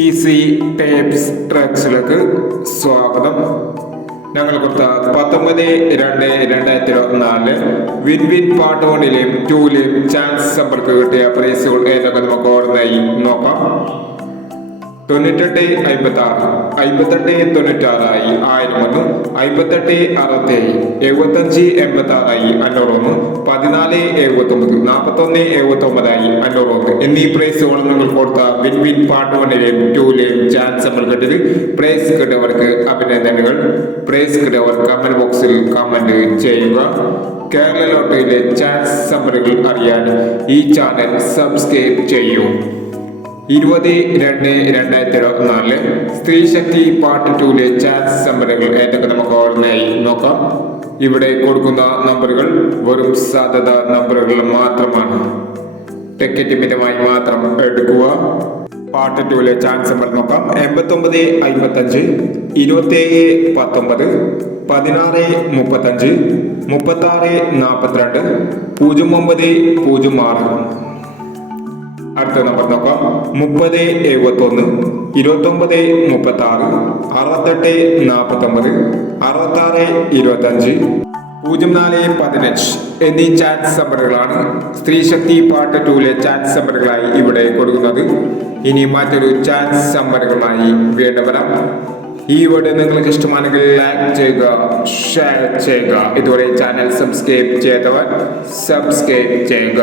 Easy tapes ട്രാക്സിലേക്ക് സ്വാഗതം. ഞങ്ങൾ കൊടുത്ത 19/2/2024 വിൻ വിൻ പാർട്ട് 1ലെയും 2ലെയും ചാൻസ് സമ്പർക്ക് കിട്ടിയ പ്രൈസുകൾ ഏതൊക്കെ നമുക്ക് ഓർമ്മയായി നോക്കാം. 98 56 58 96 1001 58 67 75 86 501 14 79 41 79 501 എന്നീ പ്രൈസുകൾ നിങ്ങൾ കൊടുത്ത വിൻ വിൻ പാർട്ട് 1ലെയും 2ലെയും ചാൻസ് സമ്പർ കിട്ടിയത്. പ്രൈസ് കിട്ടിയവർക്ക് അഭിനന്ദനങ്ങൾ. പ്രൈസ് കിട്ടിയവർ കമന്റ് ബോക്സിൽ കമന്റ് ചെയ്യുക. കേരള ലോട്ടറിയിലെ ചാൻസ് സമ്പറുകൾ അറിയാൻ ഈ ചാനൽ സബ്സ്ക്രൈബ് ചെയ്യൂ. 20/2/2024 സ്ത്രീ ശക്തി പാർട്ട് 2ലെ ചാൻസ് നമ്പറുകൾ ഏതൊക്കെ നമുക്ക് ഓർമ്മയായി നോക്കാം. ഇവിടെ കൊടുക്കുന്ന നമ്പറുകൾ വെറും സാധ്യത നമ്പറുകൾ മാത്രമാണ്. ടിക്കറ്റ് മിതമായി മാത്രം എടുക്കുക. പാർട്ട് 2ലെ ചാൻസ് നമ്പർ നോക്കാം. 89 55 27 19 16 35 36 42 09 06. അടുത്ത നമ്പർ നോക്കാം. 30 71 29 36 68 49 66 25 04 15 എന്നീ ചാൻസ് നമ്പറുകളാണ് സ്ത്രീ ശക്തി പാർട്ട് 2ലെ ചാൻസ് നമ്പറുകളായി ഇവിടെ കൊടുക്കുന്നത്. ഇനി മറ്റൊരു ചാൻസ് നമ്പറുകളായി വീണ്ടും വരാം. ഈ വീഡിയോ നിങ്ങൾക്ക് ഇഷ്ടമാണെങ്കിൽ ലൈക്ക് ചെയ്യുക, ഷെയർ ചെയ്യുക. ഇതുവരെ ചാനൽ സബ്സ്ക്രൈബ് ചെയ്തവർ സബ്സ്ക്രൈബ് ചെയ്യുക.